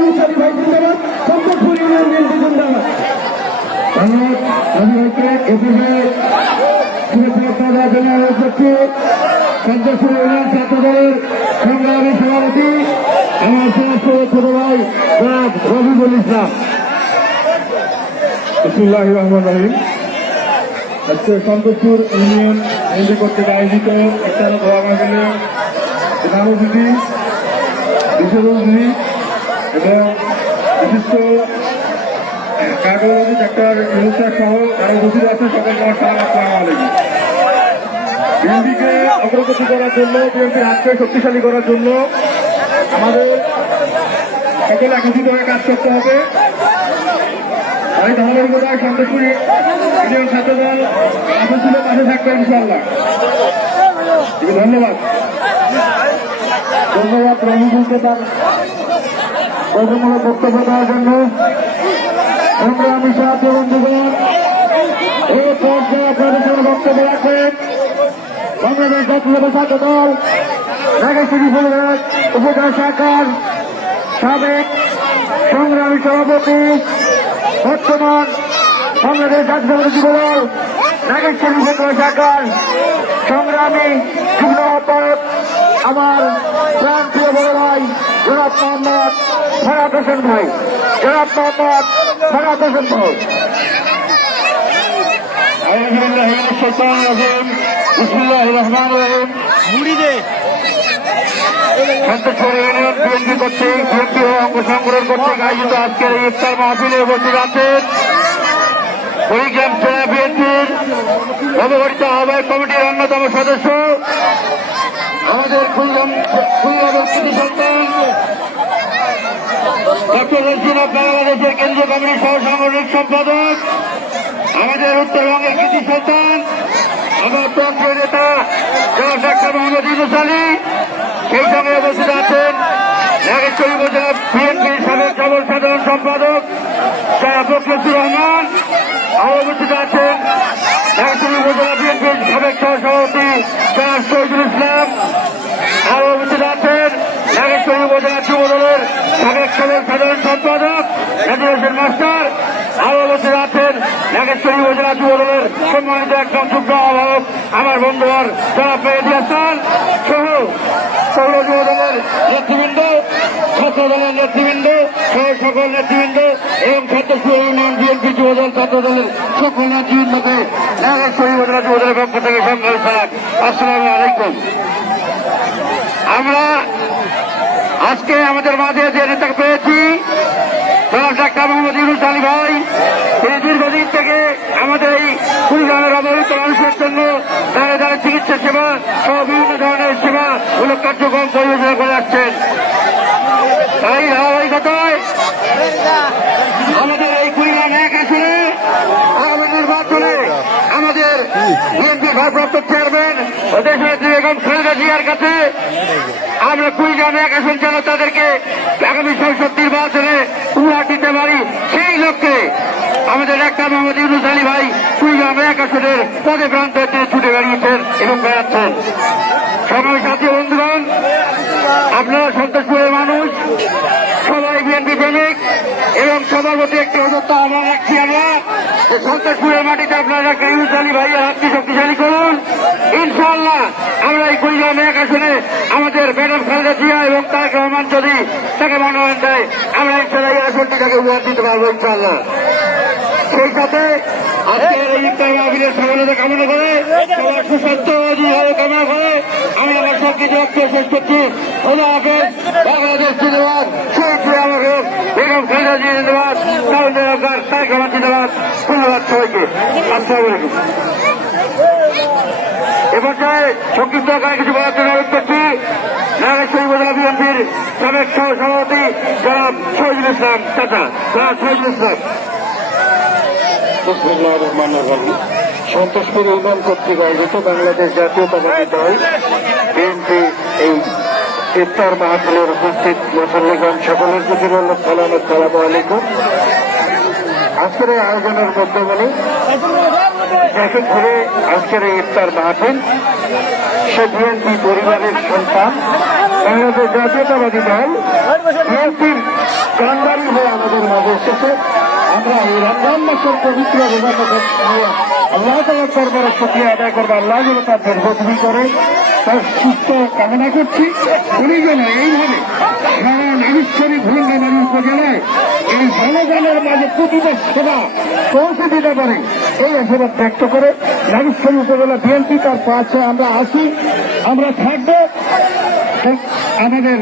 ইউসারি ভাই জিন্দাবাদ সম্পদপুর union BNP জিন্দাবাদ দেওয়ার জন্য অনুরোধ করছি। সন্তোষপুর ইউনিয়ন ছাত্র দলের সংগ্রামী সভাপতি আমার সমস্ত ছোট ভাই জনাব ইসলাম। বিসমুল্লাহ রহমান রহিম। আজকে সন্তোষপুর ইউনিয়ন এনডি কর্তৃক আয়োজিত একটা ধোয়া মাহফিলে নামদিদি দিদি এবং বিশিষ্ট কার্ডিওলজি ডাক্তার ইউনুসার সহ যারা উপস্থিত আছেন সকলকে আমার বিএনপিকে অগ্রগতি করার জন্য, বিএনপির হাতকে শক্তিশালী করার জন্য আমাদের সকলে একত্রিত হয়ে কাজ করতে হবে। আমি ধারাবাহিকতায় সন্তোষপুরি ইউনিয়ন ছাত্র দল পাশে পাশে থাকবে ইনশাল্লাহ ধন্যবাদ। ধন্যবাদ রবিউলকে তার গঠনমূলক বক্তব্য দেওয়ার জন্য সংগ্রামী সাহায্য বন্ধুগণ এই পর্যায়ে আপনাদের বক্তব্য রাখবেন বাংলাদেশ জাতীয় ছাত্র দল নাগেশ্বরী ফুলঘাট উপজেলা শাখার সাবেক সংগ্রামী সভাপতি, বর্তমান বাংলাদেশ জাতীয় যুব দল নাগেশ্বরী উপজেলা শাখার সংগ্রামী আহ্বায়ক, আমার প্রাণ প্রিয় বড় ভাই জনাব মোহাম্মদ ফরাদ হোসেন ভাই। জনাব মোহাম্মদ ফরাদ হোসেন ভাই। বিসমুল্লাহ রহমান রহিম সন্তোষপুর ইউনিয়ন বিএনপি কর্তৃক বিএনপি অঙ্গ সংগ্রহ কর্তৃক আহ্বায়ক কমিটির অন্যতম সদস্য আমাদের কুড়িগ্রাম কুড়িগ্রামের কৃতি সন্তান ডক্টর অফ বাংলাদেশের কেন্দ্রীয় কমিটির সহ সাংগঠনিক সম্পাদক, আমাদের উত্তরবঙ্গের কৃষি সন্তান, আমার তন্ত্র নেতা জেলা ডাক্তার মোহাম্মদ ইউনুস আলী, সেই সঙ্গে উপস্থিত আছেন নাগেশ্বরী উপজেলা বিএনপির সাবেক সাধারণ সম্পাদক শাহ ফখরুর রহমান। আরও উপস্থিত আছেন নাগেশ্বরী উপজেলা বিএনপির সাবেক সহসভাপতি জনাব শহীদুল ইসলাম আরও উপস্থিত আছেন নাগেশ্বরী উপজেলা যুব দলের সাবেক সবল সাধারণ সম্পাদক নাজির হোসেন মাস্টার আরও উপস্থিত আছেন নাগেশ্বরী উপজেলা যুব দলের সম্মানিত একজন যুগ্ম আহ্বায়ক, আমার বন্ধুবার জনাব মেহেদি হাসান সহ পৌর যুব দলের নেতৃবৃন্দ ছাত্র দলের নেতৃবৃন্দ, সহ সকল নেতৃবৃন্দ এবং ছাত্রপুর ইউনিয়ন বিএনপি যুব দল ছাত্র দলের সকল নেতৃবৃন্দকে নাগেশ্বরী উপজেলা যুব দলের পক্ষ থেকে সংগ্রামী সালাম আসসালামু আলাইকুম। আমরা আজকে আমাদের মাঝে যে নেতাকে পেয়েছি, জনাব ডাক্তার মোহাম্মদ ইউনুস আলী ভাই তিনি দীর্ঘদিন থেকে আমাদের এই কুড়িগ্রামের অবহিত মানুষের জন্য দাঁড়ে দাঁড়ে চিকিৎসা সেবা সহ বিভিন্ন ধরনের সেবা মূলক কার্যক্রম পরিবেশনা করে আসছেন তাই ধারাবাহিকতায় আমাদের এই কুড়িগ্রাম এক আসনে আমাদের বিএনপি ভারপ্রাপ্ত চেয়ারম্যান ও বেগম খালেদা জিয়ার কাছে আমরা কুড়িগ্রাম এক আসন যেন তাদেরকে আগামী সংসদ নির্বাচনে উপহার দিতে পারি, সেই লক্ষ্যে আমাদের ডাক্তার মোহাম্মদ ইউনুস আলী ভাই কুড়িগ্রাম এক আসনের পদে প্রান্তে ছুটে বেরিয়েছেন এবং বেড়াচ্ছেন। সবাই সাথী বন্ধুগণ আপনারা সন্তোষপুরের মানুষ, সবাই বিএনপি প্রেমিক, এবং সবার প্রতি একটি অদত্ত আহ্বান রাখছি আমরা সন্তোষপুরের মাটিতে আপনারা ইউনুস আলী ভাইয়ের হাতকে শক্তিশালী করুন। ইনশাআল্লাহ আমরা এই কুড়িগ্রাম এক আসনে আমাদের ম্যাডাম খালেদা জিয়া এবং তার রহমান যদি তাকে মনোনয়ন দেয়। আমরা ইনশাল্লাহ এই আসনটি তাকে উপহার দিতে পারব ইনশাআল্লাহ। সেই সাথে আজকের এই মাহফিলের সফলতা কামনা করে সবার সুস্বাস্থ্য অধিভাবে কামনা করে আমি আমার সব কিছু বক্তব্য শেষ করছি। খোদা হাফেজ বাংলাদেশ জিন্দাবাদ শহীদ আমাকে, বেগম খালেদা জি জিন্দাবাদ সাউন্ড সরকার তারেক রহমান জিন্দাবাদ। ধন্যবাদ সবাইকে। আসসালামু আলাইকুম। এ পর্যায়ে সংক্ষিপ্ত আকারে কিছু বলার জন্য অনুরোধ করছি। নাগেশ্বরী উপজেলা বিএনপির সাবেক সভাপতি জনাব শহীদুল ইসলাম চাচা। জনাব শহীদুল ইসলাম। বিসমুল্লাহ রহমান রহিম সন্তোষপুর ইউনিয়ন কর্তৃক আয়োজিত বাংলাদেশ জাতীয়তাবাদী দল বিএনপি এই ইফতার মাহফিলের উপস্থিত মুসল্লিগণ সকলের প্রতি রইল সালাম আলাইকুম। আজকের এই আয়োজনের মধ্যমণি যাকে ঘিরে আজকের এই ইফতার মাহফিল, সে বিএনপি পরিবারের সন্তান, বাংলাদেশ জাতীয়তাবাদী দল বিএনপির কান্ডারি হয়ে আমাদের মাঝে এসেছে। আমরা এই রমজান মাসের পবিত্র নিয়ে আল্লাহ তালা করবার শুক্রিয়া আদায় করব। আল্লাহ যেন করে তার সুস্থ কামনা করছি। উনি যেন এইভাবে সারা নাগেশ্বরী ভুলগামারি উপজেলায় এই প্রতিটা সেবা এই আশীর্বাদ ব্যক্ত করে নাগেশ্বরী উপজেলা বিএনপি তার পাশে আমরা আসি আমরা থাকব। আমাদের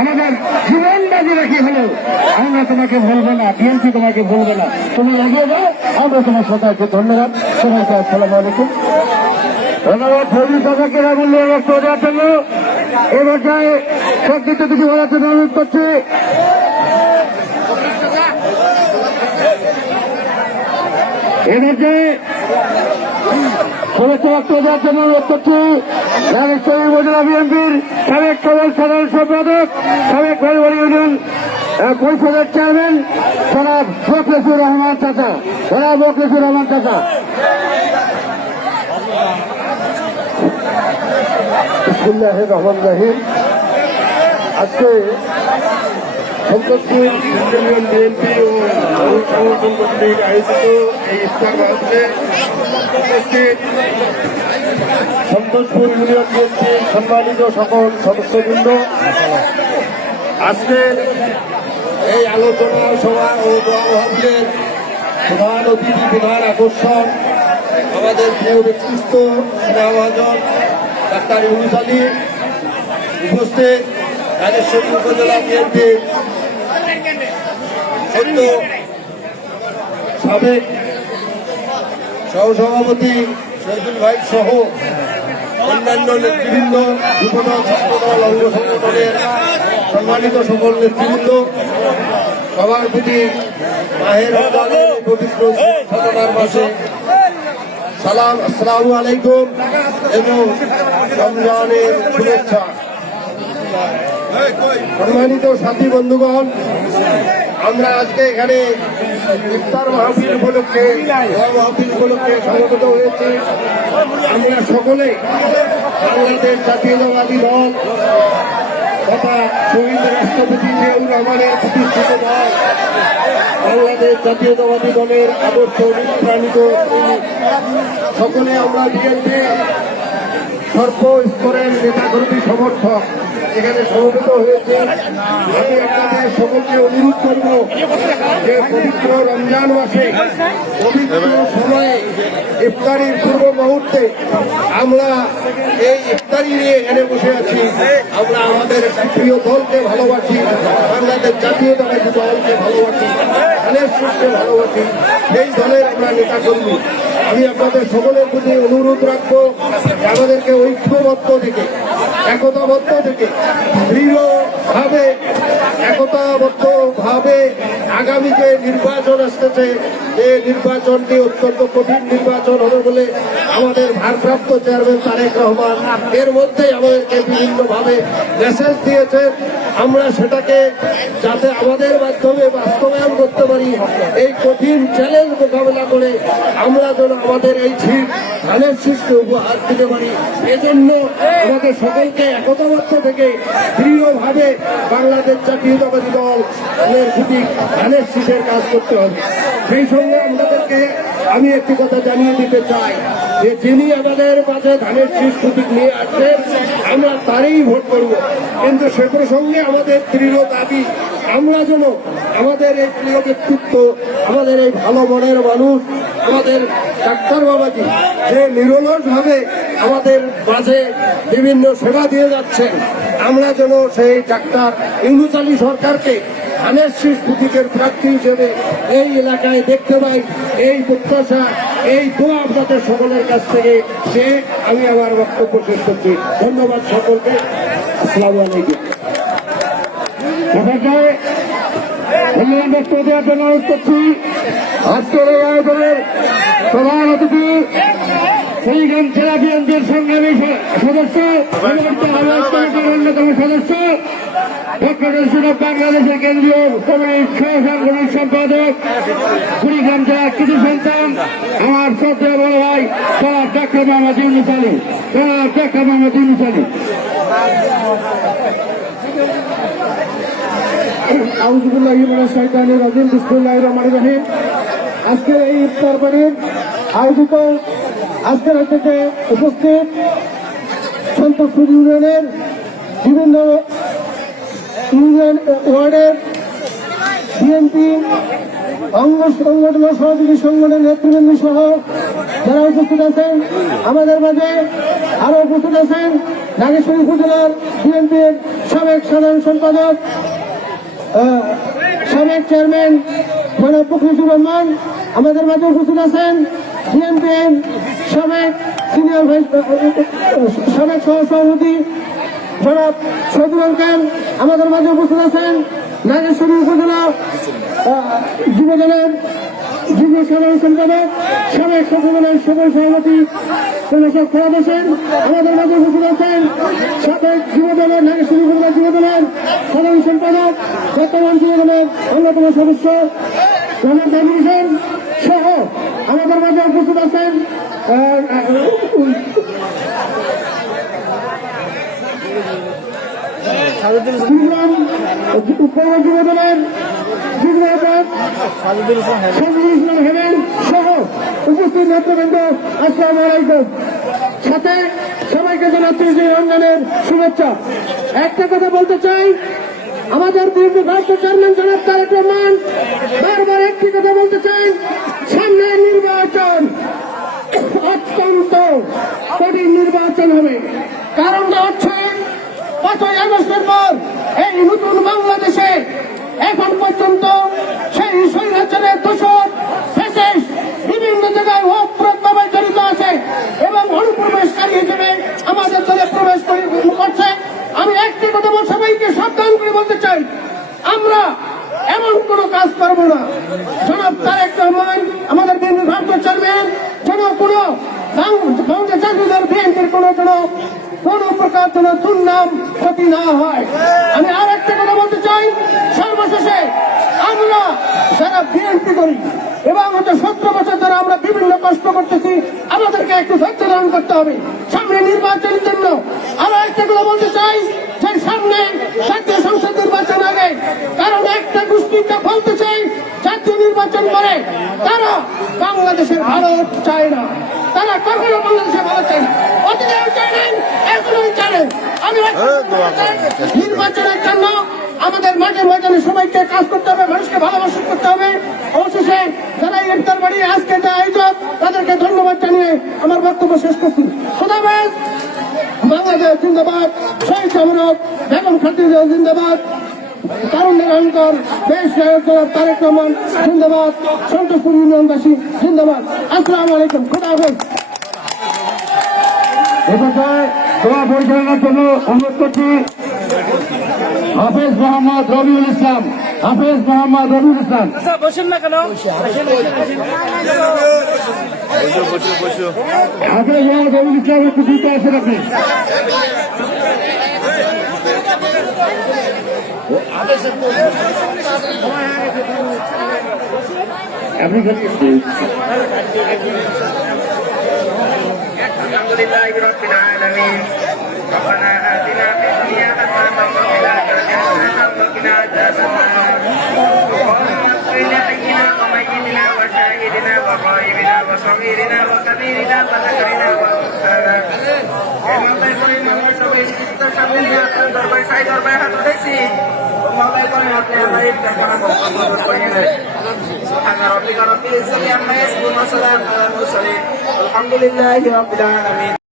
আমাদের জীবন বাজি রাখি হলো। আমরা তোমাকে বলব না, বিএনপি তোমাকে বলবে না। তুমি এগিয়ে যাও, আমরা তোমার সবাইকে ধন্যবাদ। সবাইকে আসসালামু আলাইকুম। ধন্যবাদ কিছু অনুরোধ করছি। বিএনপির সাবেক সদর সাধারণ সম্পাদক, সাবেক ভাইবাড়ি ইউনিয়ন পরিষদের চেয়ারম্যান, জনাব মোখলেসুর রহমান চাচা। জনাব মোখলেসুর রহমান চাচা। রহমান রাহিম। আজকে বিএনপি ও আয়োজিত এই উপস্থিত সন্তোষপুর ইউনিয়ন বিএনপির সম্মানিত সকল সদস্যবৃন্দ। আজকে এই আলোচনা সভা ও দোয়া প্রধান অতিথি, প্রধান আকর্ষণ আমাদের প্রিয় ব্যক্তিত্ব সিনেমাজন ডাক্তার ইউনুস আলী উপস্থিত, রাজেশ্বরী উপজেলা বিএনপির সদ্য সাবেক সহসভাপতি শহীদুল ভাই সহ অন্যান্য নেতৃবৃন্দ, যুবদল, ছাত্রদল, অঙ্গ সংগঠনের সম্মানিত সকল নেতৃবৃন্দ, সবার প্রতি মাহের পবিত্র সাধনার মাসে সালাম, আসসালামু আলাইকুম এবং রমজানের শুভেচ্ছা। সম্মানিত সাথী বন্ধুগণ আমরা আজকে এখানে ইফতার মাহফিল উপলক্ষে মাহফিল উপলক্ষে সমবেত হয়েছি। আমরা সকলে বাংলাদেশ জাতীয়তাবাদী দল তথা শহীদ রাষ্ট্রপতি জিয়াউর রহমানের প্রতিষ্ঠিত দল, বাংলাদেশ জাতীয়তাবাদী দলের আদর্শ অনুপ্রাণিত সকলে আমরা বিএনপি সর্বস্তরের নেতাকর্মী সমর্থক। এখানে সমবেত হয়েছে। আমি আপনাদের সকলকে অনুরোধ করব যে পবিত্র রমজান মাসে পবিত্র সময়ে ইফতারির পূর্ব মুহূর্তে আমরা এই ইফতারি নিয়ে এনে বসে আছি। আমরা আমাদের প্রিয় দলকে ভালোবাসি। বাংলাদেশ দলের ভালোবাসি শীর্ষে ভালোবাসি। দলের আমরা নেতা কর্মী আমি আপনাদের সকলের প্রতি অনুরোধ রাখব আমাদেরকে ঐক্যবদ্ধ থেকে, একতাবদ্ধ থেকে, দৃঢ়ভাবে একতাবদ্ধ ভাবে আগামী যে নির্বাচন আসতেছে যে নির্বাচনটি অত্যন্ত কঠিন নির্বাচন হবে বলে আমাদের ভারপ্রাপ্ত চেয়ারম্যান তারেক রহমান এর মধ্যে আমাদেরকে বিভিন্নভাবে মেসেজ দিয়েছেন। আমরা সেটাকে যাতে আমাদের মাধ্যমে বাস্তবায়ন করতে পারি, এই কঠিন চ্যালেঞ্জ মোকাবেলা করে আমরা যেন আমাদের এই ছিট ধানের শীর্ষে উপহার দিতে পারি। এজন্য আমাদের সকলকে একতাবদ্ধ থেকে দৃঢ়ভাবে বাংলাদেশ জাতীয়তাবাদী দল ধানের শীষের কাজ করতে হবে। সেই সঙ্গে আমাদেরকে আমি একটি কথা জানিয়ে দিতে চাই যে যিনি আমাদের মাঝে ধানের শীষ প্রতীক নিয়ে আসছেন, আমরা তারই ভোট করব। কিন্তু সে প্রসঙ্গে আমাদের দৃঢ় দাবি, আমরা যেন আমাদের এই প্রিয় ব্যক্তিত্ব, আমাদের এই ভালো মনের মানুষ, আমাদের ডাক্তার বাবাজি যে নিরলস ভাবে আমাদের মাঝে বিভিন্ন সেবা দিয়ে যাচ্ছেন, আমরা যেন সেই ডাক্তার ইউনুস আলী সরকারকে ধানের শীষ প্রতীকের প্রার্থী হিসেবে এই এলাকায় দেখতে পাই এই প্রত্যাশা এই দোয়া আপনাদের সকলের কাছ থেকে। সে আমি আমার বক্তব্য শেষ করছি। ধন্যবাদ সকলকে। আসসালামু আলাইকুম। এবারে ধন্যবাদ বক্তব্য দেওয়ার জন্য অনুরোধ করছি। আজকের এই আয়োজনের প্রধান অতিথি শ্রীগঞ্জ জেলা বিএনপির সংগ্রামী সদস্য অন্যতম সদস্য অফ বাংলাদেশের কেন্দ্রীয় কমিটির সহ সাংগঠনিক সম্পাদক, কুড়িগ্রাম জেলার কৃষি সন্তান, আমার শ্রদ্ধেয় বড় ভাই, জনাব ডাক্তার মোহাম্মদ ইউনুস আলী। ডাক্তার মোহাম্মদ ইউনুস আজকের এই ইফতার বাড়ির আয়োজিত আজকের থেকে উপস্থিত সন্তোষপুর ইউনিয়নের বিভিন্ন ইউনিয়ন ওয়ার্ডের বিএনপি, অঙ্গ সংগঠন সহযোগী সংগঠনের নেতৃবৃন্দ সহ যারা উপস্থিত আছেন, আমাদের মাঝে আরও উপস্থিত আছেন নাগেশ্বরী উপজেলার বিএনপির সাবেক সাধারণ সম্পাদক সাবেক চেয়ারম্যান জনাব ফখরুজুর রহমান, আমাদের মাঝে উপস্থিত আছেন বিএনপির সাবেক সিনিয়র ভাইস সাবেক সহসভাপতি জনাব সদুল খান আমাদের মাঝে উপস্থিত আছেন নাগেশ্বরী উপজেলা যুবদলের যুব সাধারণ সম্পাদক সাবেক উপজেলার সকল সভাপতি প্রশাসক ফরাদ হোসেন আমাদের মাঝে উপস্থিত আছেন সাবেক যুবদলের নাগেশ্বরী উপজেলা যুবদলের সাধারণ সম্পাদক বর্তমান যুবদলের অন্যতম সদস্য হোসেন সহ আমাদের মাঝে উপস্থিত আছেন আহ, কুড়িগ্রাম যুবদলের যুগ্ম সাজুদুল ইসলাম হেমেন সহ উপস্থিত সাথে সবাইকে জানাচ্ছি যে রমজানের শুভেচ্ছা। একটা কথা বলতে চাই আমাদের ভারপ্রাপ্ত চেয়ারম্যান জনাব তারেক রহমান বারবার একটি কথা বলতে চাই সামনে নির্বাচন অত্যন্ত কঠিন নির্বাচন হবে কারণটা হচ্ছে পাঁচই আগস্টের পর এই নতুন বাংলাদেশে এখন পর্যন্ত সেই স্বৈরাচারের ফেসেস বিভিন্ন জায়গায় অপ্রতভাবে জড়িত আছে এবং অনুপ্রবেশকারী হিসেবে আমাদের দলে প্রবেশ করে- করছে। আমি একটি কথা সবাইকে সাবধান করে বলতে চাই, আমরা এমন কোন কাজ করব না জনাব তারেক রহমান আমাদের বিএনপি ভারতীয় চেয়ারম্যান যেন কোনো বাংলাদেশ জাতীয় দল বিএনপির কোনো যেন কোন যেন দুর্নাম ক্ষতি না হয়। আমি আর একটা কথা বলতে চাই, সর্বশেষে আমরা যারা বিএনপি করি এবং হচ্ছে সতেরো বছর ধরে আমরা বিভিন্ন কষ্ট করতেছি, আমাদেরকে একটু ধৈর্য ধারণ করতে হবে। সামনে নির্বাচনের জন্য আরও একটা কথা বলতে চাই সেই সামনে জাতীয় সংসদ নির্বাচন আগে। কারণ একটা গোষ্ঠীকে বলতে চাই, জাতীয় নির্বাচন করে তারা বাংলাদেশের ভালো চায় না। তারা কখনো বাংলাদেশের ভালো চায় না। অতীতেও চায় নাই এখনোই আমি নির্বাচনের জন্য আমাদের মাঠে ময়দানে সবাইকে কাজ করতে হবে মানুষকে ভালোবাসা করতে হবে। অবশেষে যারা ইফতার বাড়ি আজকে যে আয়োজক তাদেরকে ধন্যবাদ জানিয়ে আমার বক্তব্য শেষ করছি। খোদাবেশ বাংলাদেশ জিন্দাবাদ শহীদ সমরক বেগম খাতিজা জিন্দাবাদ। কারণ নিরন্তর দেশ নায়ক তারেক রহমান জিন্দাবাদ। সন্তোষপুর ইউনিয়নবাসী জিন্দাবাদ। আসসালামু আলাইকুম খুদা হাফেজ। এবার দোয়া পরিচালনার জন্য অনুরোধ করছি। হাফেজ মোহাম্মদ রবিউল ইসলাম হাফেজ মোহাম্মদ রবিউল ইসলাম। বসুন না কেন? হাফেজ মোহাম্মদ রবিউল ইসলাম একটু দ্রুত আসেন আপনি। আপনি খালি الحمد لله رب العالمين ربنا সামনে আপনার দরবার সাই দরবার হাত উঠেছি ওভাবে করে আপনি আমার এই টাকা বন্ধ করে নেবেন سبحان ربك رب العزة عما يصفون وسلام على المرسلين الحمد لله رب العالمين